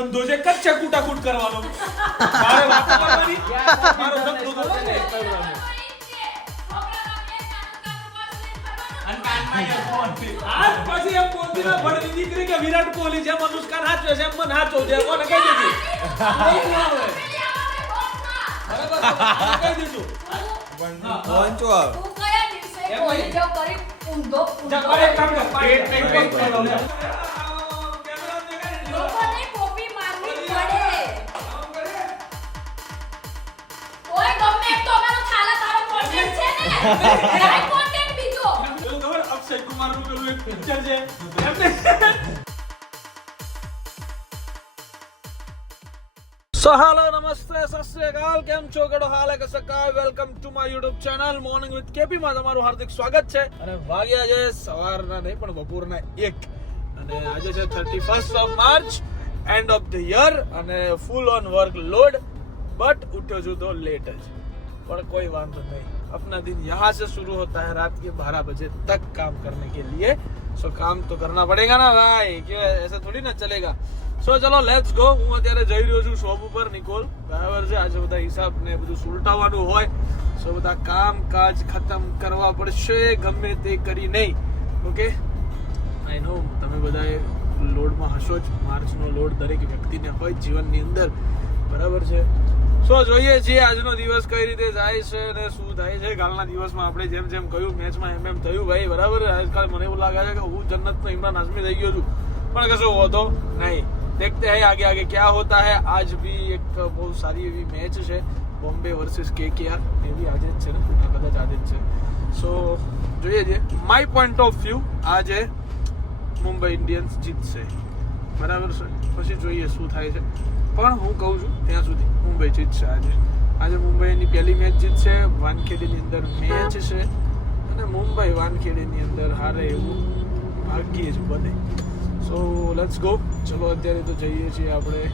ધંધો છે કચ્ચા કૂટાકૂટ કરવાનો મારે વાતો કરવાની મારો ધંધો થોડો છે આજ પછી એમ મોદીના ભણની દીકરી કે વિરાટ કોહલી જેમ અનુષ્કા નાચવે છે એમ મને નાચો છે કોને કહી દીધી બરાબર કહી દીધું પહોંચો આવે તું કયા દિવસે કોલેજ જાવ કરી ઊંધો જા કરે કામ કર પેટ પેટ કરો લોકોને કોપી મારવી પડે ઓય ગમે તો અમારો થાલા તારો કોન્ટેક્ટ છે ને રાઈટ કોન્ટેક્ટ બીજો પેલું ખબર અક્ષય કુમાર નું પેલું એક પિક્ચર છે એમને સો હેલો નમસ્તે સત શ્રી અકાલ કેમ છો કેડો હાલ કે સકાય welcome to my YouTube channel morning with KP માં તમારું હાર્દિક સ્વાગત છે અને વાગ્યા છે સવારના નહીં પણ બપોરના 1 અને આજે છે 31st of March end of the year અને full on work load but उठो जो तो लेट है पर कोई वांधो नहीं अपना दिन यहाँ से शुरू होता है रात के 12 बजे तक काम करने के लिए सो काम तो करना पड़ेगा ना भाई क्यों ऐसे थोड़ी ना चलेगा सो चलो लेट्स गो હું અત્યારે જઈ રહ્યો છું શોપ ઉપર નિકોલ બરાબર છે આજે બધા હિસાબ ને બધું સુલટાવવાનું હોય સો બધા કામ કાજ ખતમ કરવા પડશે ગમે તે કરી નહીં ઓકે આઈ નો તમે બધાએ લોડમાં હશો જ માર્ચનો લોડ દરેક વ્યક્તિને હોય જીવનની અંદર બરાબર છે સો જોઈએ છીએ આજનો દિવસ કઈ રીતે જાય છે અને શું થાય છે કાલના દિવસમાં આપણે જેમ જેમ કહ્યું મેચમાં એમ થયું ભાઈ બરાબર આજકાલ મને એવું લાગે છે કે હું જન્નતનો ઇમરાન હાશમી થઈ ગયો છું પણ કશું હોતો નહીં देखते हैं आगे आगे क्या होता है आज भी एक बहुत सारी एवी मैच है बॉम्बे वर्सेस केकेआर ये भी आज જ છે ને કદાચ આજે જ છે સો જોઈએ છે માય પોઈન્ટ ઓફ વ્યૂ આજે મુંબઈ ઇન્ડિયન્સ જીતશે બરાબર છે પછી જોઈએ શું થાય છે પણ હું કહું છું ત્યાં સુધી મુંબઈ જીતશે આજે મુંબઈની પહેલી મેચ જીતશે વાનખેડેની અંદર મેચ છે અને મુંબઈ વાનખેડેની અંદર હારે એવું ભાગ્યે જ બને सो लेट्स गो चलो અત્યારે तो जाइए છીએ આપણે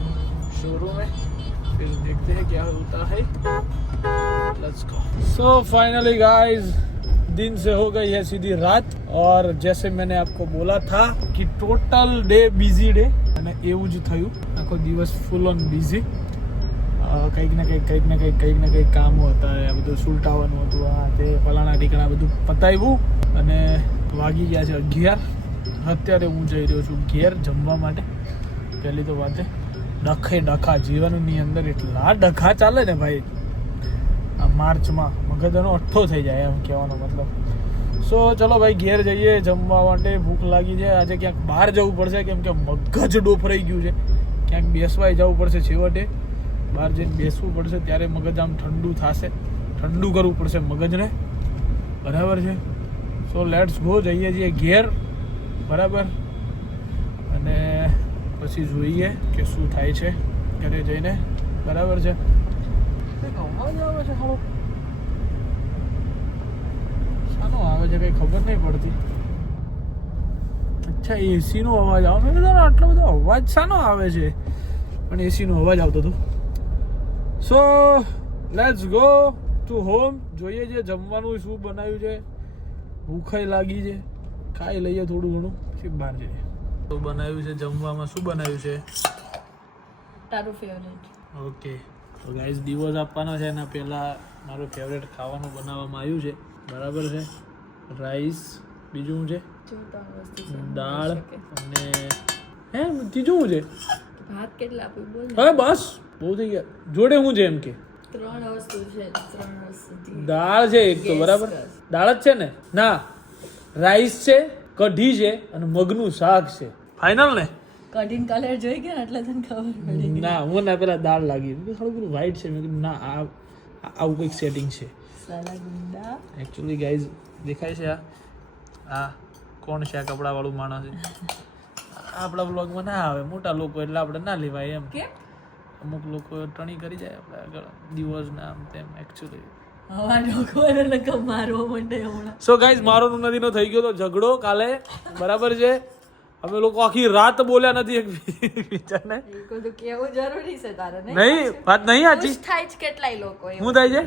शोरूम में फिर देखते हैं क्या होता है let's go so finally guys दिन से हो गई है सीधी रात और जैसे मैंने आपको बोला था कि टोटल डे बिजी डे અને એવું જ થયું આખો દિવસ ફૂલ ઓન બિઝી કંઈક ને કંઈક કામો હતા આ બધું સુલટાવવાનું હતું આ તે ફલાણા ઠીકણા બધું પતાવ્યું અને વાગી ગયા છે 11 અત્યારે હું જઈ રહ્યો છું ઘેર જમવા માટે પહેલી તો વાત ડખા જીવનની અંદર એટલા ડખા ચાલે ને ભાઈ આ માર્ચમાં મગજનો અઠ્ઠો થઈ જાય એમ કહેવાનો મતલબ સો ચલો ભાઈ ઘેર જઈએ જમવા માટે ભૂખ લાગી છે આજે ક્યાંક બહાર જવું પડશે કેમ કે મગજ ડોફરાઈ ગયું છે ક્યાંક બેસવાય જવું પડશે છેવટે બહાર જઈને બેસવું પડશે ત્યારે મગજ આમ ઠંડુ થશે ઠંડુ કરવું પડશે મગજને બરાબર છે સો લેટ્સ ગો જઈએ છીએ ઘેર બરાબર અને પછી જોઈએ કે શું થાય છે ઘરે જઈને બરાબર છે અવાજ આવે છે સારો શાનો આવે છે કંઈ ખબર નહીં પડતી અચ્છા એસીનો અવાજ આવે છે આટલો બધો અવાજ શાનો આવે છે પણ એસીનો અવાજ આવતો હતો so let's go to home જોઈએ છે જમવાનું શું બનાવ્યું છે ભૂખાઈ લાગી છે ખાઈ લઈએ થોડું ઘણું પછી બહાર જઈએ તો બનાવ્યું છે જમવામાં શું બનાવ્યું છે તારું ફેવરેટ ઓકે તો ગાઈસ દિવસ આપવાનો છે એના પહેલાં મારું ફેવરેટ ખાવાનું બનાવવામાં આવ્યું છે બરાબર છે રાઈસ બીજું શું છે દાળ અને હે ત્રીજું શું છે ભાત કેટલા આપ્યું બોલ હવે બસ બહુ થઈ ગયા જોડે શું છે એમ કે 3 વસ્તુ છે 3 વસ્તુ દાળ છે એક તો બરાબર દાળ જ છે ને ના રાઈસ છે કઢી છે અને મગનું શાક છે ફાઇનલ ને કઢીન કલર જોઈ ગયા એટલે તને ખબર પડી ના હું ના પેલા દાળ લાગી થોડું પેલું વ્હાઈટ છે મેં કીધું ના આવું કંઈક સેટિંગ છે સાલા ગુંડા એકચ્યુઅલી ગાઈઝ દેખાય છે આ કોણ છે આ કપડાવાળું માણસ છે આપણા બ્લોગમાં ના આવે મોટા લોકો એટલે આપણે ના લેવાય એમ કેમ અમુક લોકો ટણી કરી જાય આપણે આગળ દિવસ ના આમ તેમ એકચ્યુઅલી હવા ડોકોર લગ મારવો મંડે હમણાં સો ગાઈઝ મારો નદીનો થઈ ગયો તો ઝઘડો કાલે બરાબર છે અમે લોકો આખી રાત બોલ્યા નથી એક બીજાને એ તો કેવું જરૂરી છે તારે નહીં વાત નહીં આજી થાય જ કેટલાય લોકો શું થાય છે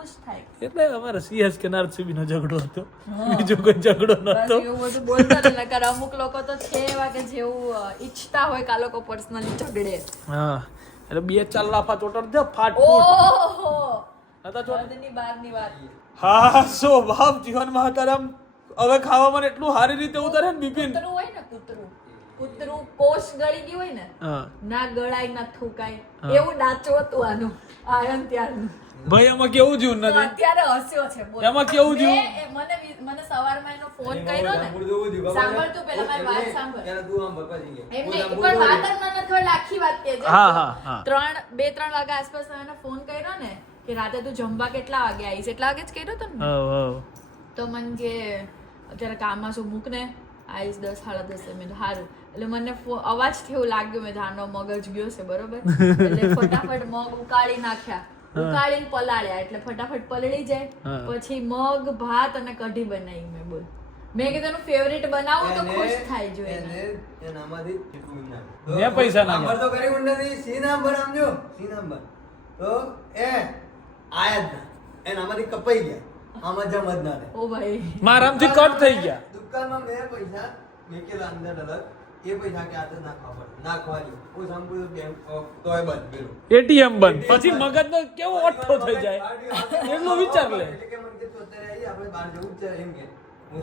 ખુશ થાય. એટલે અમારે CSK ના RCB નો ઝઘડો હતો, બીજો કોઈ ઝઘડો બસ નતો. એવું બધું બોલતા ને નકર અમુક લોકો તો છે એવા કે જેવું ઈચ્છતા હોય કે આ લોકો પર્સનલી ઝઘડે. હા એટલે 2-4 લાફા ચોટડ દે ફાટ ઓહો નતા ચોટ. હદની બહારની વાત. હા સ્વભાવ જીવનમાં અત્યારે આમ હવે ખાવામાં એટલું સારી રીતે ઉતરે ને બિપિન. કૂતરું હોય ને કૂતરું કોષ ગળી ગયું હોય ને હા ના ગળાય ના થૂકાય એવું ડાચું હતું આનું આયન ત્યારનું. ભાઈ એમાં કેવું જીવ તો નથી, અત્યારે હસ્યો છે બોલ. એમાં કેવું થયું? મને સવારમાં એનો ફોન કર્યો ને સાંભળ તું પહેલા મારી વાત સાંભળ એમને પણ વાત જ મને ખબર આખી વાત કહેજે. હા, હા, હા. 2-3 વાગ્યા આસપાસ એનો ફોન કર્યો ને કે રાતે તું જમવા કેટલા વાગે આવીશ એટલા વાગે જ કર્યો તો ને તો મને કે અત્યારે કામમાં શું મૂક ને આવીશ 10-10:30 મેં સારું એટલે મને અવાજથી એવું લાગ્યું મેં ધાનો મગજ ગયો છે બરોબર એટલે ફટાફટ મગ ઉકાળી નાખ્યા ઉકાળીને પલાળ્યા એટલે ફટાફટ પલળી જાય પછી મગ ભાત અને કઢી બનાવી મેં બોલ મેં કીધું એનું ફેવરિટ બનાવું તો ખુશ થાય જો એને મેં પૈસા નાખ્યા. નંબર તો કરી ઉંડથી સી નંબર સમજો સી નંબર તો એ આયા જ ના એનામાંથી કપાઈ ગયા આમાં જમ જ ના રહે ઓ ભાઈ મારામથી કટ થઈ ગયા. દુકાનમાં મેં પૈસા મેકેલા અંદર અલગ એ પૈસા કે આ તો નાખવા પડે નાખવાની હું સાંભળ્યું બેંક તોય બંધ પેલું ATM બંધ પછી મગજનો કેવો ઓઠો થઈ જાય એટલું વિચાર લે. એટલે કે મને કે તો અત્યારે આવી આપણે બહાર જવું જ છે એમ કે હું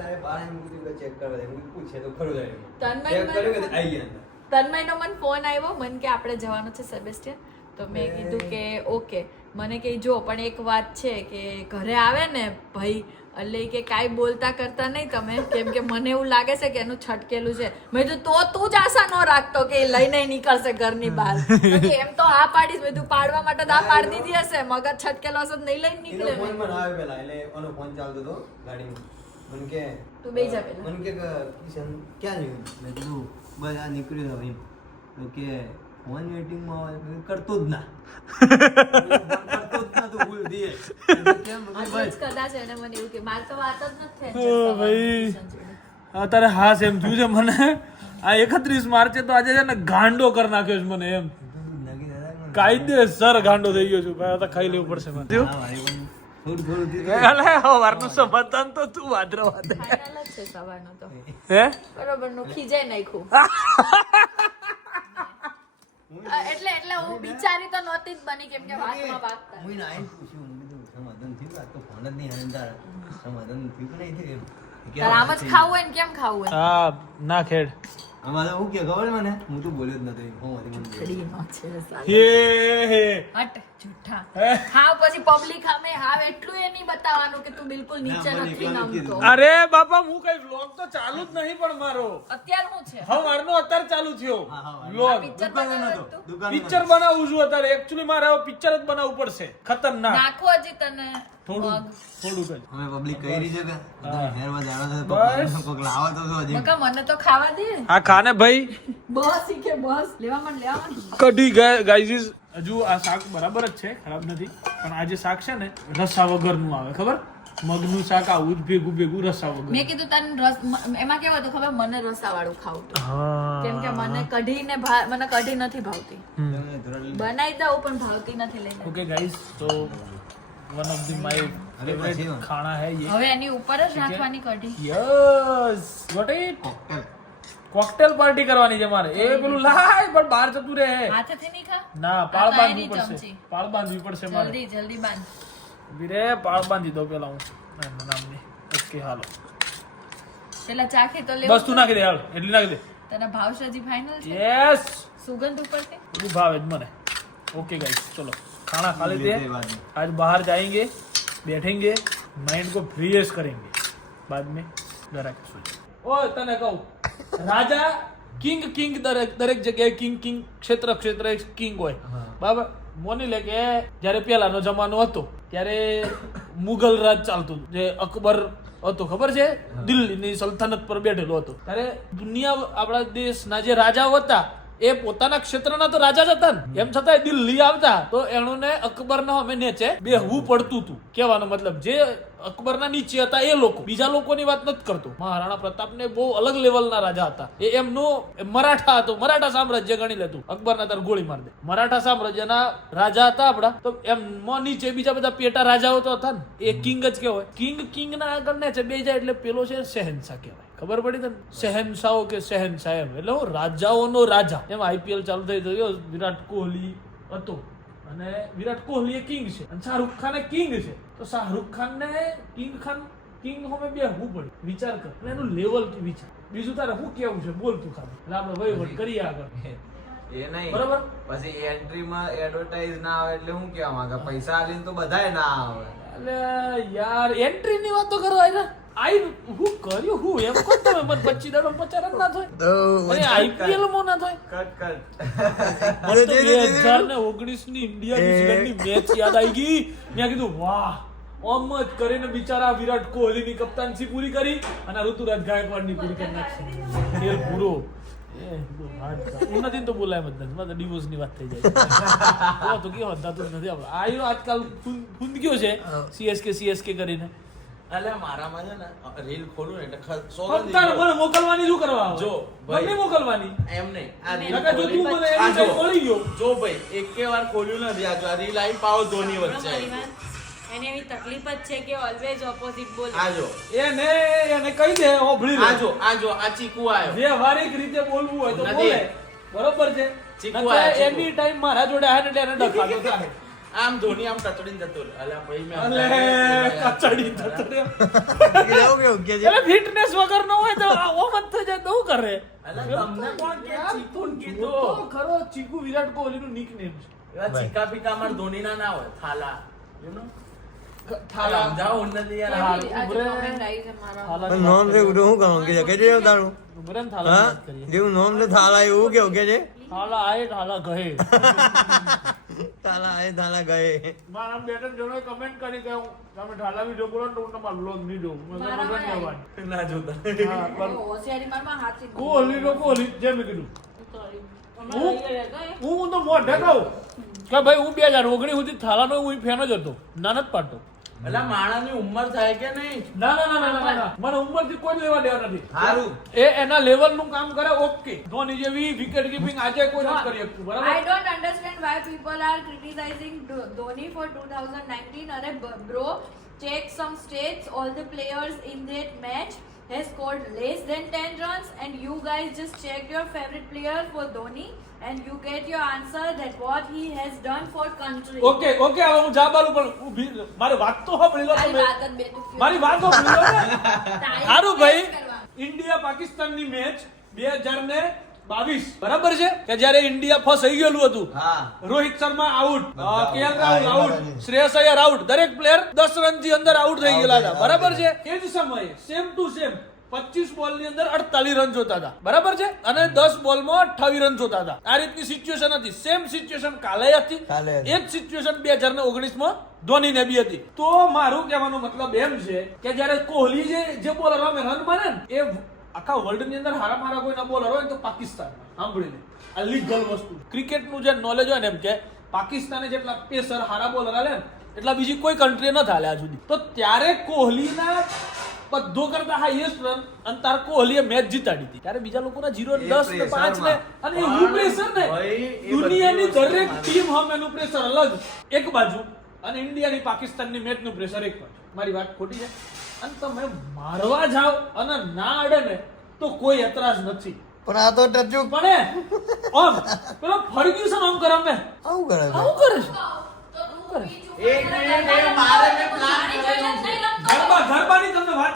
તારે બહાર એમ કીધું કે ચેક કરવા દે હું પૂછે તો ખરું જાય ચેક કર્યું કે આવી ગયા અંદર. તન્મયનો મને ફોન આવ્યો મને કે આપણે જવાનું છે સેબેસ્ટિયન તો મેં કીધું કે ઓકે મને કે જો પણ એક વાત છે કે ઘરે આવે ને ભાઈ એટલે કે કાંઈ બોલતા કરતા નહીં તમે કેમ કે મને એવું લાગે છે કે એનું છટકેલું છે મેં કીધું તો તું જ આશા ન રાખતો કે એ લઈને નીકળશે ઘરની બહાર તો કે એમ તો આ પાડીશ મેં તું પાડવા માટે તો આ પાડી દીધી હશે મગજ છટકેલો હશે તો નહીં લઈને નીકળે એનો ફોન મને આવે પેલા એટલે એનો ફોન ચાલતો હતો ગાડીમાં મને કે તું બેસી જા પેલા. મને કે કિશન ક્યાં ગયું મેં કીધું બસ આ નીકળ્યો હવે તો કે ફોન વેટિંગમાં આવે મેં કીધું કરતો જ ના કરતો જ ના તો ભૂલ દીએ કેમ આજે જ કદાચ એને મને એવું કે મારે તો વાત જ નથી ઓ ભાઈ અત્યારે હાસ એમ થયું છે મને આ 31 માર્ચે તો આજે છે ને ગાંડો કરી નાખ્યો છે મને એમ કાયદેસર ગાંડો થઈ ગયો છું ભાઈ. આ તો ખાઈ લેવું પડશે મને થોડું થોડું અલે હવારનું સમાધાન તો તું વાદરો વાદે ફાઇનલ જ છે સવારનો તો હે બરોબર નું ખીજાઈ નાખ્યું એટલે હું બિચારી તો નહોતી જ બની કેમ કે વાતમાં વાગતા હું એને આઈને પૂછ્યું હું કીધું સમાધાન થયું આ તો ફોન જ નહીં આવે તારા સમાધાન થયું કે નહીં થયું એમ તારે આમ જ ખાવું હોય ને કેમ ખાવું હોય હા ના ખેડ આમાં તો હું કે ખબર મને હું તો બોલ્યો જ નતો ફોન હતી મને ખડી નો છે સાલા. હે હે હટ જૂઠા હાવ પછી પબ્લિક સામે હાવ એટલું એ નહીં બતાવવાનું કે તું બિલકુલ નીચે ના, મને નથી એકવાર નમતો કીધું. અરે બાપા હું કઈ વ્લોગ તો ચાલુ જ નહીં પણ મારો અત્યાર શું છે હવારનો અત્યારે ચાલુ થયો હા, હા. વ્લોગ પિક્ચર દુકાનમાં બનાવ્યું નતો તું? દુકાનમાં પિક્ચર બનાવું છું અત્યારે એકચ્યુઅલી મારે હવે પિક્ચર જ બનાવવું પડશે ખતરનાક નાખો હજી તને થોડું મગ. થોડું જ અમે પબ્લિક કરી છે કે હેરવા જાણો છે બસ. કોક લાવો તો શું હજી મકા મને તો ખાવા દે આ ખાને ભાઈ બસ ઈ કે બસ લેવા લેવા કઢી ગાઈઝ હજુ આ શાક બરાબર જ છે ખરાબ નથી પણ આ જે શાક છે ને રસા વગરનું આવે ખબર મગનું શાક આવું જ ભેગું ભેગું રસા વગર મેં કીધું તને રસ એમાં કેવું હતું ખબર મને રસા વાળું ખાવું હતું કેમ કે મને કઢી ને મને કઢી નથી ભાવતી બનાવી દઉં પણ ભાવતી નથી લઈને ઓકે ગાઈઝ તો one of the my favourite ખાना है ये હવે એની ઉપર જ નાખવાની કઢી yes what it cocktail cocktail party કરવાની છે મારે એ પેલું લાય પણ બહાર જતું રહે હાથેથી નહીં ખા ના પાળ આ તો બાંધવી એની પડશે ચમચી. પાળ બાંધવી પડશે મારે જલ્દી જલ્દી બાંધ વીરે પાળ બાંધી દો પેલા હું એનું નામ નહીં ઓકે હાલો પેલા ચાખી તો લેવું બસ તું નાખી દે હાલ એટલી નાખી દે તને ભાવશે હજી ફાઇનલ છે યસ સુગંધ ઉપરથી બધું ભાવે જ મને ओके गाइस चलो खाना खा लेते हैं बाद में आज बाहर जाएंगे बैठेंगे माइंड को फ्रीज करेंगे बाद में जरा ओए तने कहूं राजा किंग किंग દરેક જગ્યાએ કિંગ કિંગ ક્ષેત્ર કિંગ હોય બરાબર મોની લે કે જ્યારે પહેલાનો જમાનો હતો ત્યારે મુગલ રાજ ચાલતું હતું જે અકબર હતો ખબર છે દિલ્હીની સલ્તનત પર બેઠેલો હતો ત્યારે દુનિયા આપણા દેશના જે રાજાઓ હતા એ પોતાના ક્ષેત્રના તો રાજા જ હતા ને એમ છતાં દિલ્હી આવતા તો એણોને અકબરના અમે નેચે બેહવું પડતું હતું કહેવાનો મતલબ જે અકબરના નીચે હતા એ લોકો, બીજા લોકોની વાત નથી કરતો. મહારાણા પ્રતાપને બહુ અલગ લેવલના રાજા હતા. એ એમનો મરાઠા હતો, મરાઠા સામ્રાજ્ય ગણી લેતું. અકબરના તાર ગોળી માર દે. મરાઠા સામ્રાજ્યના રાજા હતા આપડા, તો એમ નીચે બીજા બધા પેટા રાજાઓ તો હતા ને, એ કિંગ જ કહેવાય. કિંગ ના આગળ ને છે બે જાય એટલે પેલો છે શહેનશાહ કહેવાય. ખબર પડી તને? શહેનશાહો કે શહેનશાહ એમ એટલે હું રાજાઓનો રાજા. એમ IPL ચાલુ થઈ ગયો, વિરાટ કોહલી હતો અને વિરાટ કોહલી એ કિંગ છે અને શાહરુખ ખાન એ કિંગ છે. તો શાહરુખ ખાન ને કિંગ હોમે બે હું પડે વિચાર કર, એટલે એનું લેવલ કે વિચાર. બીજું તારે શું કેવું છે બોલ તું ખાલી, એટલે આપણે વહીવટ કરીએ આગળ. એ નહીં બરાબર. પછી એન્ટ્રીમાં એડવર્ટાઇઝ ના આવે એટલે હું કેવા માંગે, પૈસા આલીને તો બધાય ના આવે. એટલે યાર એન્ટ્રી ની વાત તો કરવા હું કર્યું હું એમ કહો તમે મને 25 દાડો 50 રન ના થાય અને IPL માં ના થાય. કટ મને તો 2019 ની ઇન્ડિયા ન્યુઝીલેન્ડ ની મેચ યાદ આવી ગઈ. મેં કીધું વાહ, ઓમ જ કરીને બિચારા વિરાટ કોહલી ની કપ્તાનસી પૂરી કરી અને ઋતુરાજ ગાયકવાડ ની પૂરી કરી નાખી. ખેલ પૂરો. હું નથી તો બોલાય બધા ડિવોર્સ ની વાત થઈ જાય તો કેવો થતું નથી. આપણે આયો આજકાલ ફૂંદક્યો છે CSK કરીને. અલ્યા મારામાં છે ને રીલ ખોલું ને એટલે મને મોકલવાની શું કરવા આવે? જો મને મોકલવાની એમ નહીં, આ રીલ નકર જો તું મને એની સાઈડ ખોલી ગયો. જો ભાઈ એકે વાર ખોલ્યું નથી, આ રીલ આવી પાવ ધોની વચ્ચે એને એવી તકલીફ જ છે કે ઓલવેઝ ઓપોઝિટ બોલે. આજો એને કહી દે ઓભળી લે. આજો આ ચીકુ આયો. વ્યવહારિક રીતે બોલવું હોય તો નથી. બોલે, બરોબર છે. ચીકુ આયો, ચીકુ. એની ટાઈમ મારા જોડે આવે એટલે એને ડખાતો થાય. આમ ધોની આમ કચડીને જતો રહે. અલ્યા ભાઈ મેં અલે કચડી જતો રે. એટલે ફિટનેસ વગર નો હોય તો આવો મત થઈ જાય તો શું કરે? અલ્યા તમને કોણ કે ચીકુ કીધું? તો ખરો ચીકુ વિરાટ કોહલી નું નિકનેમ છે. એવા ચીકા પીકા અમાર ધોની ના હોય. Thala you know Thala. જાઓ ઉન્નતિ યાર. આજે comment આવી છે મારા. થાલા નોમ રે ઉડો હું કહું કે કે જે તારું ઉભરે ને થાલા હા વાત કરીએ. જેવું નોમ રે થાલા એવું કેવું કે છે થાલા આય થાલા ગહે. થાલા એ થાલા ગયે મારા બે ત્રણ જણોએ કમેન્ટ કરી કે તમે ઠાલા વિડિયો બોલો તો હું તમારો વ્લોગ નહીં જોઉં. મેં કીધું મારામાં વગર જવાનું. ના જોતા. હા, પણ હોશિયારી મારમાં હાચી કોહલી નો કોહલી જેમ મેં કીધું. Sorry. હું તો મોઢે કહું કે ભાઈ હું 2019 સુધી થાલાનો હું ફેન જ હતો, ના નથી પાડતો. અલ્યા માણાની ઉંમર થાય કે નહીં? ના ના ના ના ના ના, મને ઉંમરથી કોઈ લેવા દેવા નથી. હારું. એ એના લેવલ નું કામ કરે ઓકે. ધોની જેવી વિકેટ કીપિંગ આજે કોઈ નથી કરી શકતું, I બરાબર? don't understand why people are criticizing Dhoni for 2019. Are bro, check some stats. All the players in that match has scored less than 10 runs, and you guys just check your favorite player for Dhoni, and you get your answer that what he has done for country. Okay okay, હવે હું જાબાલું પણ ઊભી મારી વાત તો સાંભળી લો તારી તમે. વાત જ બેઠું થયું. મારી વાત સાંભળી લો ને. Time સારું ભાઈ, waste કરવા. ઇન્ડિયા પાકિસ્તાનની મેચ 2022 બરાબર છે કે જ્યારે ઇન્ડિયા ફસાઈ ગયેલું હતું. હા. રોહિત શર્મા આઉટ, બધા KL out. રાહુલ હા, એ આઉટ, બરાબર. શ્રેયસ અય્યર આઉટ, દરેક પ્લેયર 10 રન થી અંદર આઉટ થઈ ગયેલા હતા, out, બરાબર છે. એ જ સમયે સેમ ટુ સેમ 25 બોલ ની અંદર 48 રન જોતા હતા, બરાબર છે, અને 10 બોલમાં 28 રન જોતા હતા. આ રીતની સિચ્યુએશન હતી. સેમ સિચ્યુએશન કાલે હતી. કાલે હતી. એ જ સિચ્યુએશન 2019 માં ધોની ને બી હતી. તો મારું કહેવાનો મતલબ એમ છે કે જ્યારે કોહલી જે બોલર રમે રન મારે ને, એ આખા વર્લ્ડ ની અંદર હારા મારા કોઈના બોલર હોય ને તો પાકિસ્તાન. સાંભળીને આ લીગલ વસ્તુ, ક્રિકેટ નું જે નોલેજ હોય ને, એમ કે પાકિસ્તાને જેટલા પેસર હારા બોલર આલે ને એટલા બીજી કોઈ કન્ટ્રી ન થાલે આજ સુધી. તો ત્યારે કોહલીના બધો કરતા હાઈએસ્ટ રન અને તાર કોહલીએ મેચ જીતાડી હતી. ત્યારે બીજા લોકોના 0 ને 10 ને 5 ને, અને એવું પ્રેશર ને ભાઈ, એ દુનિયાની બધી દરેક વસ્તુ ટીમ સામેનું પ્રેશર અલગ એક બાજુ, અને ઇન્ડિયાની પાકિસ્તાનની મેચનું પ્રેશર એક બાજુ. મારી વાત ખોટી છે? અને તમે મારવા જાઓ અને ના અડે ને તો કોઈ એતરાજ નથી. પણ આ તો ટચુક પણ ઓમ પેલો ફર્ગ્યુસન ઓમ કરે અમે આવું કરે છે આવું કરે છે. એક મિનિટ, એ મારે મેં plan કરેલો છે. ગરબાની તમને વાત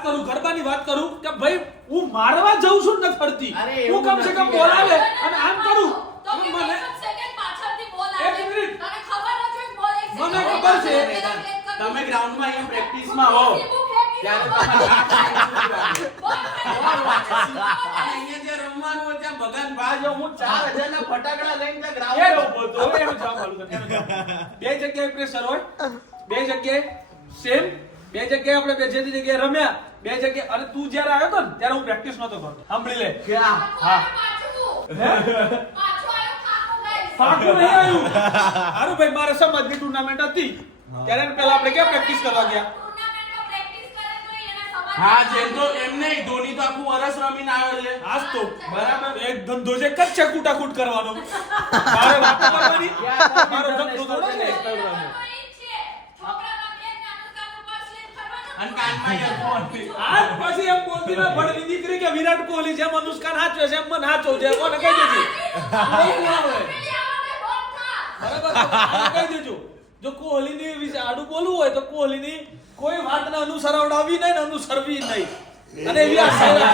કરું કે ભાઈ હું મારવા જઉં છું ને ફરતી, અરે હું એવું કમ સે કમ નથી બોલ આવે કહેવાય. અને આમ કરું તો અને કે મને એક સેકન્ડ પાછળથી બોલ એક આવે. મિનિટ. તને ખબર નથી બોલ એક સેકન્ડ. મને ખબર છે. તમે ગ્રાઉન્ડમાં અહીંયા પ્રેક્ટિસમાં હો ત્યારે અહીંયા જે રમવાનું હોય ત્યાં ભગવાન ભાઈ જો હું 4000 ના ફટાકડા લઈને ત્યાં એ ગ્રાઉન્ડ ઉભો તો, એનો જવાબ આલું તને, એનો જવાબ. બે જગ્યાએ પ્રેશર હોય, બે જગ્યાએ સેમ, બે જગ્યાએ આપણે બે જે જગ્યાએ રમ્યા, બે જગ્યાએ. અને તું જ્યારે આવ્યો તો ને ત્યારે હું પ્રેક્ટિસ નતો કરતો. સાંભળી લે. ક્યાં? હા. ફાકું નહીં આવ્યું. હારું ભાઈ, મારે સમાજની ટુર્નામેન્ટ હતી ત્યારે પેલા આપણે ક્યાં પ્રેક્ટિસ કરવા ગયા? હા જેમ તો એમ નહીં ધોની તો આખું વરસ રમીને આવ્યો છે આજ તો બરાબર એક ધંધો છે કચ્છે કૂટાકૂટ કરવાનો મારે વાતો કરવાની મારો ધંધો થોડો છે અને કાનમાં ઈયરફોન આજ પછી એમ બોલતી ના ભણની દીકરી કે વિરાટ કોહલી જેમ અનુષ્કાન હાચવે છે એમ મને હાચો છે કોને કહી દેજો બરાબર કહી દેજો જો કોહલીની વિશે આડું બોલવું હોય તો કોહલીની કોઈ વાતને અનુસરવડાવી નહીં ને અનુસરવી નહીં અને એવી આશા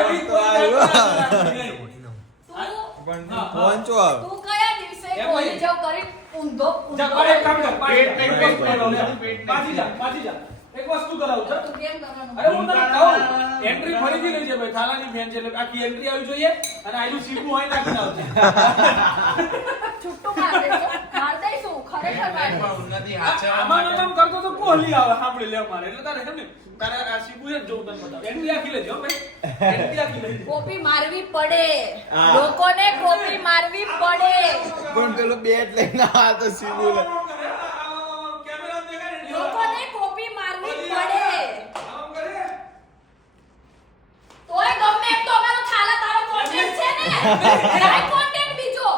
એવી કોઈ ફોન ચો આવ તું કયા દિવસે કોલેજ જાવ કરી ઊંધો જા એક કામ કર પાછી જા એક વસ્તુ કરાવું છું તું કેમ કરવાનું અરે હું તને કહું એન્ટ્રી ફરીથી લેજે ભાઈ થાલાની ફેન છે એટલે આખી એન્ટ્રી આવી જોઈએ અને આયુ સીપું હોય નાખી આવજે છુટ્ટો માર દેજો માર દઈશું ખરેખર માર આમાં કામ કરતો તો કોહલી આવે સાંભળી લે મારે એટલે તારે કેમ ને તારે આ સીપું છે જો તને બતાવ એન્ટ્રી આખી લેજો ભાઈ એન્ટ્રી આખી લેજો કોપી મારવી પડે લોકોને કોપી મારવી પડે પણ પેલો બેટ લઈને આ તો સીધું કેમેરા દેખાય લોકોને કોપી મારવી પડે તોય ગમે એમ તો અમારો થાલા તારો કોન્ટેન્ટ છે ને કાઈ કોન્ટેન્ટ બીજો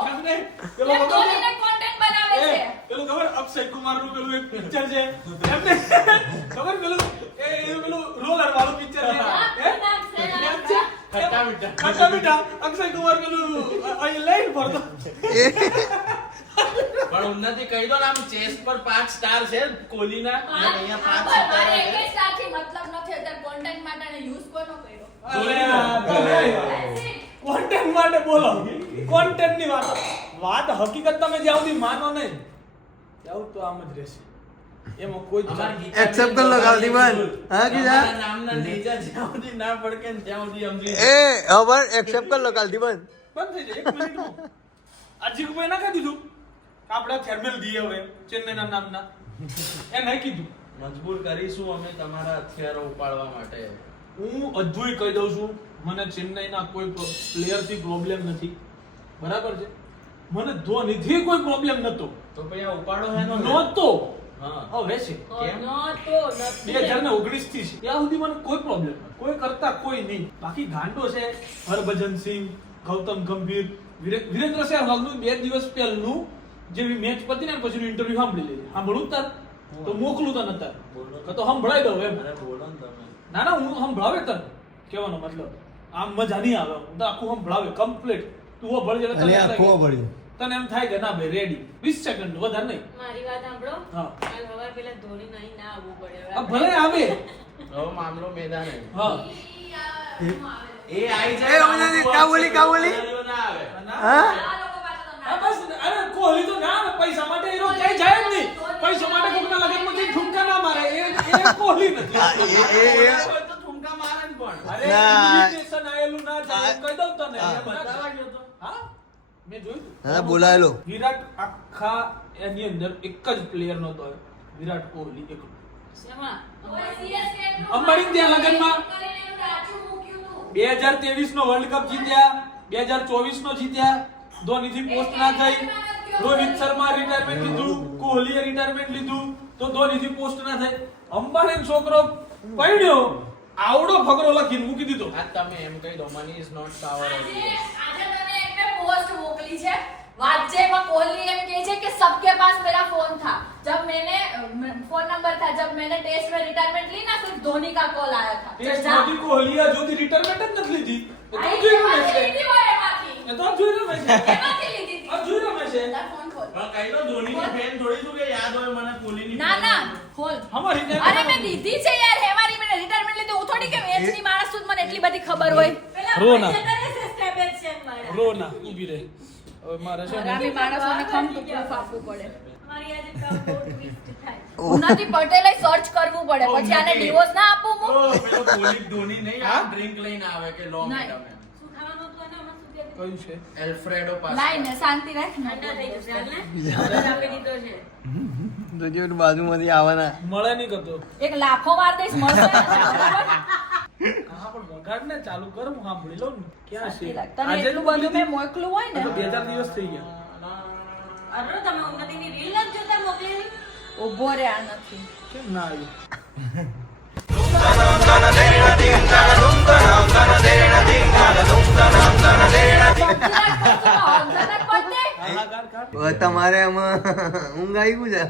પેલો એમ ધોનીને કોન્ટેન્ટ બનાવે છે પેલું ખબર અક્ષય કુમાર નું પેલું એક પિક્ચર છે એમને ખબર પેલું પેલું રોલર વાળું પિક્ચર છે ખટ્ટા મીઠા અક્ષય કુમાર પેલું અહીં લઈને ફરતો પણ ઉન્નતિ કહી દો ને આમ ચેસ પર 5 સ્ટાર છે કોહલીના અને અહીંયા 5 સ્ટાર મારે છે એક સાથી મતલબ નથી અત્યારે કોન્ટેન્ટ માટે યુઝ કોનો કર્યો કોન્ટેન્ટ માટે બોલો કોન્ટેન્ટ ની વાત હકીકત તમે જ્યાં સુધી માનો નહીં ત્યાં તો આમ જ રહેશે એમાં કોઈ એક્સેપ્ટ કર લો ગાલતી બંધ હા કીધા અમારા નામના નેજા જ્યાં સુધી ના પડકે ને ત્યાં સુધી સમજી એ હવે એક્સેપ્ટ કર લો ગાલતી બંધ બંધ થઈ જાય 1 મિનિટમાં અજીકભાઈ ના કહી દીધું આપણે થેર્મલ દીએ હવે ચેન્નઈના નામના એ નહીં કીધું મજબૂર કરીશું અમે તમારા હથિયારો ઉપાડવા માટે હું અદ્ભુત કહી દઉં છું મને ચેન્નઈના કોઈ પ્લેયરથી પ્રોબ્લેમ નથી બરાબર છે મને ધોનીથી કોઈ પ્રોબ્લેમ નતો તો ભાઈ આ ઉપાડો હે નહોતો હા હવે છે કેમ? 2019 થી છે ત્યાં સુધી મને કોઈ પ્રોબ્લેમ કોઈ કરતા કોઈ નહીં બાકી ગાંડો છે હરભજન સિંહ ગૌતમ ગંભીર વિરેન્દ્ર સહેવાગનું 2 દિવસ પહેલનું જેવી મેચ પતી ને પછીનું ઇન્ટરવ્યુ સાંભળી લેજે સાંભળું તાર તો મોકલું તને તાર તો સંભળાઈ દઉં એમ અરે બોલો ને તમે ના ના હું સંભળાવે તને કહેવાનો મતલબ આમ મજા નહીં આવે હું તો આખું સંભળાવે કમ્પ્લીટ તું હો ભળ અને આ ખો પડ્યું તને એમ થાય કે ના ભાઈ રેડી 20 સેકન્ડ વધારે નહીં મારી વાત સાંભળો હા. કાલ સવાર પેલા ધોની નહીં ના આવવું પડે હવે. આ ભલે આવે હવે મામલો મેદાન હે હા એ આઈ એ જાય ઉન્નતિ કા બોલી ના આવે હા આ લોકો પાસે તો ના હા બસ અરે કોહલી તો ના આવે પૈસા માટે એનો ક્યાંય જાય જ નહીં પૈસા માટે કોકના લગનમાં જઈને ઠુમકા ના મારે એ કોહલી નથી તો ઠુમકા મારે ને પણ અરે ના. ઇન્વિટેશન આયેલું ના જાય એમ કહી દઉં તને હા. એમ બતાવવા ગયો તો હા મેં જોયું તું. હા બોલાયેલો વિરાટ આખા એની અંદર એક જ પ્લેયર નતો વિરાટ કોહલી એકલો શેમાં? અંબાણી ત્યાં લગનમાં 2023 નો વર્લ્ડ કપ જીત્યા 2024 નો જીત્યા ધોનીથી પોસ્ટ ના થઈ રોહિત શર્મા રિટાયરમેન્ટ લીધું કોહલીએ રિટાયરમેન્ટ લીધું તો ધોનીથી પોસ્ટ ના થઈ અંબાણી છોકરો પડ્યો આવડો ફકરો લખીને મૂકી દીધો આ તમે એમ કહી દો મની ઇઝ નોટ પાવર આજે તને એક મેં પોસ્ટ મોકલી છે वाजे में कोहली एम कहे छे कि सबके पास मेरा फोन था जब मैंने फोन नंबर था जब मैंने टेस्ट में रिटायरमेंट ली ना सिर्फ धोनी का कॉल आया था ટેસ્ટ માંથી કોહલીએ જોતી રિટાયરમેન્ટ જ નથી લીધી એ તો आई જોઈ રમે बात છે लीधी હોય એમાંથી એ તો જોઈ રમે છે એમાંથી લીધી આ थी જોઈ રમે છે તાર ફોન ખોલ પણ કહી દો ધોનીની ફેન થોડી છું કે યાદ હોય મને કોહલીની ના ના ખોલ અમારી અરે મેં દીધી છે યાર હેવારી મેં રિટાયરમેન્ટ લીધી હું થોડી કે મેચની માણસ છું મને એટલી બધી ખબર હોય પેલા રોના. પૈસા કરે છે સ્ટેબેશન મારા. રો ના ઊભી રહે હવે મારે છે ને હરામી માણસોને ખમતું proof આપવું પડે મારી આજે કામ બહુ twist થાય. ઉન્નતિ પટેલે સર્ચ કરવું પડે પછી આને ડિવોર્સ ના આપું હું ઓ પેલો કોહલી ધોની નહીં આ ડ્રિંક લઈને આવે કે લો નહીં. મેડમ શું ખાવાનું હતું અને આમાં શું કહેતી? કયું છે એલ્ફ્રેડો લાઈ પાસ્તા ને શાંતિ રાખ ઠંડા થઈ જશે હાલને. order આપી દીધો છે. તો જે બાજુમાંથી આવવાના મળે નહીં કરતો એક લાફો માર દઈશ મળશે ને બરાબર? હા પણ વગાડ ને ચાલુ કર હું સાંભળી લઉં ને ક્યાં છે તને એટલું બધું મેં મોકલું હોય ને આ તો 2000 દિવસ થઈ ગયા અરે તમે ઉન્નતિની રીલ નથી જોતા મોકલેલી? ઉભો રે આ નથી કેમ ના આવ્યું તમારે આમાં ઊંઘ આવી ગયું છે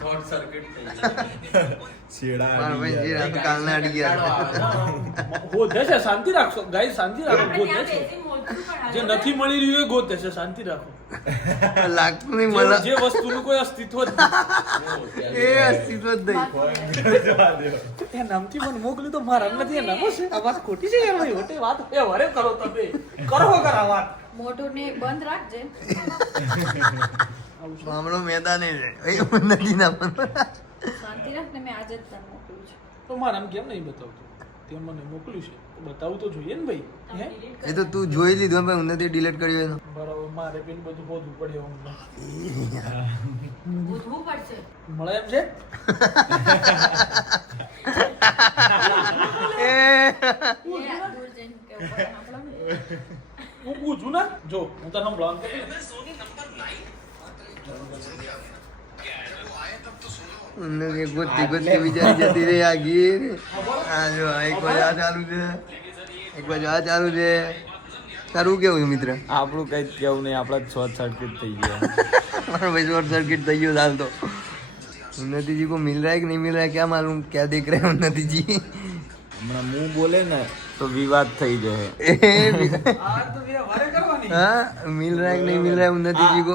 શોર્ટ સર્કિટ થઈ ગઈ. મારા ભાઈ જે રાત કાલના અડી ગયા ગોતે છે, શાંતિ રાખશો ગાઈસ, શાંતિ રાખો. અને ગોતે આ છે, બેસી મોજું પણ જે હાલે. નથી મળી રહ્યું એ ગોતે છે, શાંતિ રાખો. લાગતું નહીં મને જે વસ્તુનું કોઈ અસ્તિત્વ જ નથી. એ અસ્તિત્વ જ નહીં. એ નામથી મને મોકલ્યું તો મારા નથી, એ નામ છે. આ વાત ખોટી છે યાર ભાઈ. ખોટી વાત એ વરે કરો તમે. કરો વગર આ વાત. મોઢું ને બંધ રાખજે. મામલો મેદાને છે એ નથી ના શાંતિ રાખ ને મેં આજે જ તને મોકલ્યું છે. તો મારા નામ કેમ નહીં બતાવતું? તે મને મોકલ્યું છે, બતાવવું તો જોઈએ ને ભાઈ. હે એ તો તું જોઈ લીધું ભાઈ ઉન્નતિ ડિલીટ કર્યું એનો બરાબર, મારે પેલું બધું હોદવું પડે અમને. પૂછવું પડશે. મળે એમ છે? એ એ દૂર જઈને કેવું પડે આપણને. હું પૂછું ને, જો હું તને સંભળાવું તો ખરી. ઉન્નતિ ગોતી ગોતી વિચારી જતી રહી આ ગીર આ જો એક બાજુ આ ચાલુ છે એક બાજુ આ ચાલુ છે તારું કેવું છે મિત્ર આપણું કઈ જ કેવું નહીં, આપણા શોર્ટ સર્કિટ થઈ ગયા. મારો ભાઈ શોર્ટ સર્किट થઈ ગયો હાલ તો उन्नति जी को मिल रहा है कि नहीं मिल रहा है क्या मालूम क्या देख रहे हैं उन्नति जी હમણાં મું બોલે ને તો વિવાદ થઈ જાય. આ તો બે વારે કરવાની. हाँ मिल रहा है कि नहीं मिल रहा है उन्नति जी को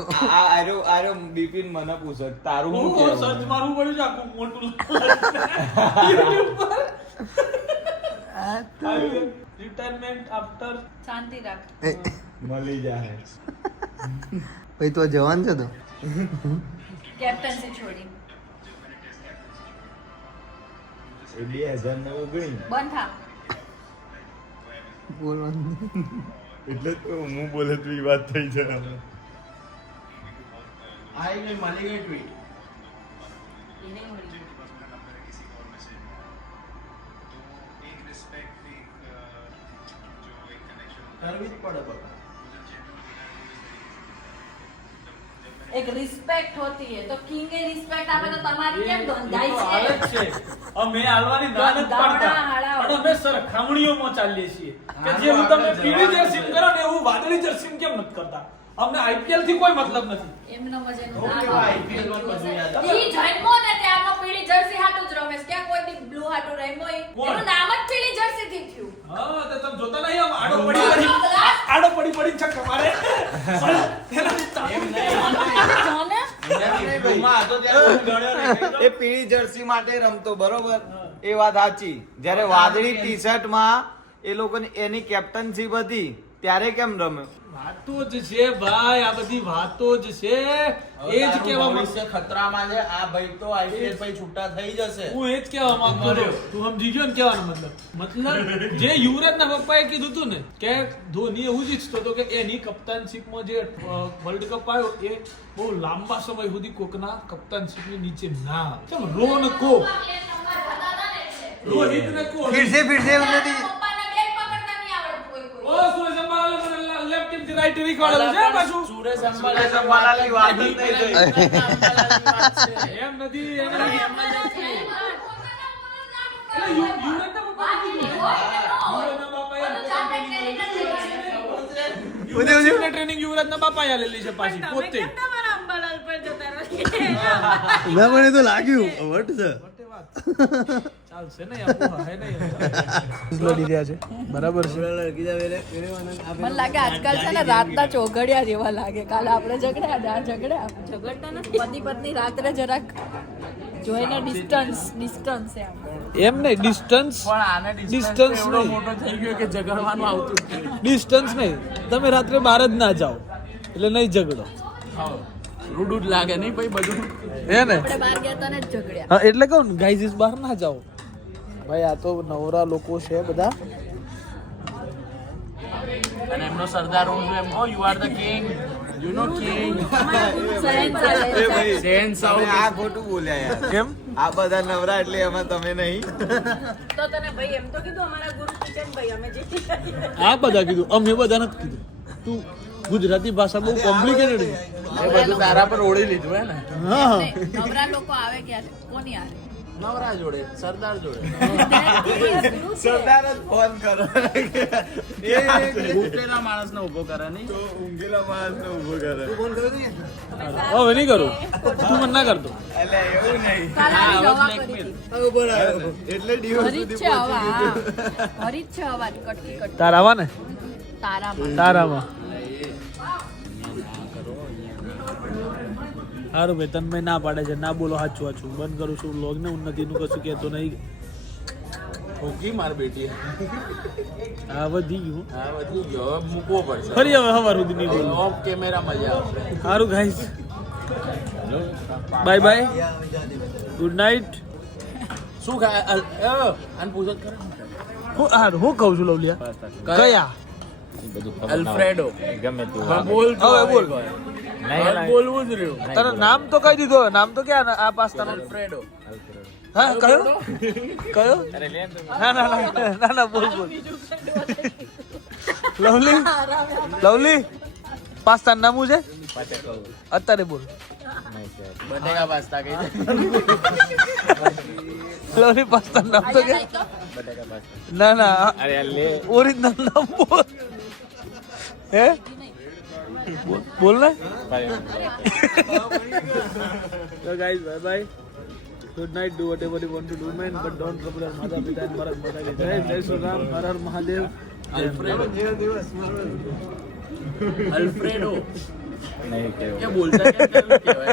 આરો બિપિન મને પૂછે તારું હું શું સર્ચ કહેવું? મારવું પડ્યું છે આખું મોટું YouTube પર. Retirement after. શાંતિ રાખ. મળી જાય. भाई तो जवान છે તો કેપ્ટન્સી છોડી 2019 બંધ થા. બોલવાનું એટલે તો હું બોલે તો વાત થઈ જાય. આઈ ગઈ, મળી ગઈ ટ્વીટ. એ નહીં મળી. કરવી જ પડે બકા. એક રિસ્પેક્ટ હોતી હે તો કિંગ એ રિસ્પેક્ટ આપે તો તમારી કેમ એ તો ગંધાય હાલે જ છે? છે. અમે હાલવાની ના નથી દાવડા પાડતા. હાડા. પણ અમે સરખામણીઓમાં ચાલીએ છીએ કે જેવું તમે પીળી જર્સી કરો ને એવું વાદળી જર્સી કેમ નથી કરતા? અમને આઈપીએલ થી કોઈ મતલબ નથી. એમનો મજાનો હું ના કેવા આવે. IPL માં બધું યાદ આવે. ઈ જન્મો ને ત્યારનો પીળી જર્સી હાટું જ રમેશ. ક્યાં કોઈ દી બ્લુ હાટું રમ્યો ઈ? કોણ? એનું નામ જ પીળી જર્સી થી થયું. હા તો તમે જોતા નહીં આમ આડો પડી પડી ચક્કર મારે. જોને? રૂમમાં હતો ત્યારે કોઈ ગણ્યો નહીં. એ પીળી જર્સી માટે રમતો બરોબર, એ વાત સાચી. જ્યારે વાદળી ટી શર્ટમાં એ લોકોની એની કેપ્ટનશીપ હતી ત્યારે કેમ રમ્યો? વાતો જ છે ભાઈ, આ બધી વાતો જ છે. એ જ તારું કહેવા ભવિષ્ય ખતરામાં છે. આ ભાઈ તો IPL પછી છૂટા થઈ જશે. હું એ જ કહેવા માંગતો હતો. તું સમજી ગયો ને કહેવાનો મતલબ જે યુવરાજના પપ્પાએ કીધું હતું ને કે ધોની એવું જ ઈચ્છતો હતો કે એની કપ્તાનશીપમાં જે વર્લ્ડ કપ આવ્યો એ બહુ લાંબા સમય સુધી કોકના કપ્તાનશીપની નીચે ના આવે. કેમ રો ને કો રોહિત ને કો फिर से उन्नति પપ્પાને બેટ પકડતા નહીં આવડતું કોઈ કોઈ. ઓ સુરેશ અંબાલાલે મને લેફ્ટ ટીમ થી રાઈટ રીખવાડેલું છે પાછું. સુરેશ સુરેશ અંબાલાલની વાત જ નહીં થઈ. એમ નથી એમ નથી. એટલે યુવરાજના પપ્પાએ કીધું. યુવરાજના બાપાએ યુવરાજને ટ્રેનિંગ યુવરાજના બાપાએ આલેલી છે પાછી તમે પોતે. કેમ તમારા અંબાલાલ પર જતા રહો? ના મને તો લાગ્યું વટ છે ચાલશે ને યાર, હે ને યાર. બરાબર છે. મને લાગે આજકાલ છે ને રાતના ચોઘડિયા જેવા લાગે. કાલે આપણે ઝઘડ્યા ને આ ઝઘડ્યા. ઝઘડતા નથી. પતિ પત્ની રાત્રે જરાક જોઈને ડિસ્ટન્સ એમ. એમ નહીં ડિસ્ટન્સ પણ આને ડિસ્ટન્સ એવડો નહીં. મોટો થઈ ગયો કે ઝઘડવાનું આવતું જ નહીં. ડિસ્ટન્સ નહીં. તમે રાત્રે બહાર જ ના જાઓ એટલે નહીં ઝઘડો. રૂડું જ લાગે નહીં ભાઈ બધું. હે ને? આપણે બહાર ગયા તા ને જ ઝઘડ્યા. હા એટલે કહું ને ગાઈઝ બહાર ના જાઓ ભાઈ. આ તો નવરા લોકો છે બધા. અને એમનો સરદાર હું છું એમ કહો you are the king you know king તમે આ ખોટું બોલ્યા યાર. કેમ? આ બધા નવરા એટલે એમાં તમે નહીં. તો તને ભાઈ એમ તો કીધું અમારા ગુરુ કિચન ભાઈ અમે જીતી ગયા. આ બધા કીધું, અમે બધા નથી કીધું. તું ગુજરાતી ભાષા બહુ કોમ્પ્લિકેટેડ છે. એ બધું તારા પર ઓળી લીધું હે ને. હા નવરા લોકો આવે ક્યારે? કોની આવે? નવરા જોડે સરદાર જોડે સરદાર જ ફોન કરો ઉઠેલા માણસને ઊભો કરે નહીં તો ઊંઘેલા માણસને ઊભો કરે ફોન કર્યો ને હવે નહીં કરું તું મને ના કરતો એટલે એવું નહીં કાલે હા, દવા હવે કરી હતી. હવે બરાબર એટલે દિવસ હરી જ સુધી છે પહોંચી હવા ગયું. હરી જ છે અવાજ કટકી કટકી તારામાં ને તારામાં તારામાં સારું ભાઈ તન્મય ના પાડે છે ના બોલો સાચું સાચું બંધ કરું છું વ્લોગ ને ઉન્નતિનું કશું કહેતો નહીં ઠોકી માર બેટી આ વધી ગયું હા વધી ગયો હવે મૂકવો પડશે ફરી હવે સવાર સુધી નહીં બોલું ઓફ કેમેરા મજા આવશે સારું guys bye bye good night શું ખાય આને પૂછો જ ખરા હું કહું છું લવલિયા કયા અલ્ફ્રેડો ગમે તું બોલ હવે બોલ બોલવું જ રહ્યું તારું નામ તો કહી દીધો નામ તો ક્યાં આ પાસ્તાનો અલ્ફ્રેડો હા કયો કયો ના ના ના ના ના બોલ બોલ લવલી લવલી પાસ્તાનું નામ શું છે અત્યારે બોલ બટેકા પાસ્તા કઈ દે લવલી પાસ્તાનું નામ તો કે ના ના ઓરિજિનલ નામ બોલ હે બોલ ને So guys, bye bye. Good night. Do whatever you want to do, man. But don't trouble your mother, Pita, and Bharat Mata ki jai. Jai Shri Ram, Har Har Mahadev. અલ્ફ્રેડો અલ્ફ્રેડો નહીં કેવું क्या बोलता क्या कहेवाय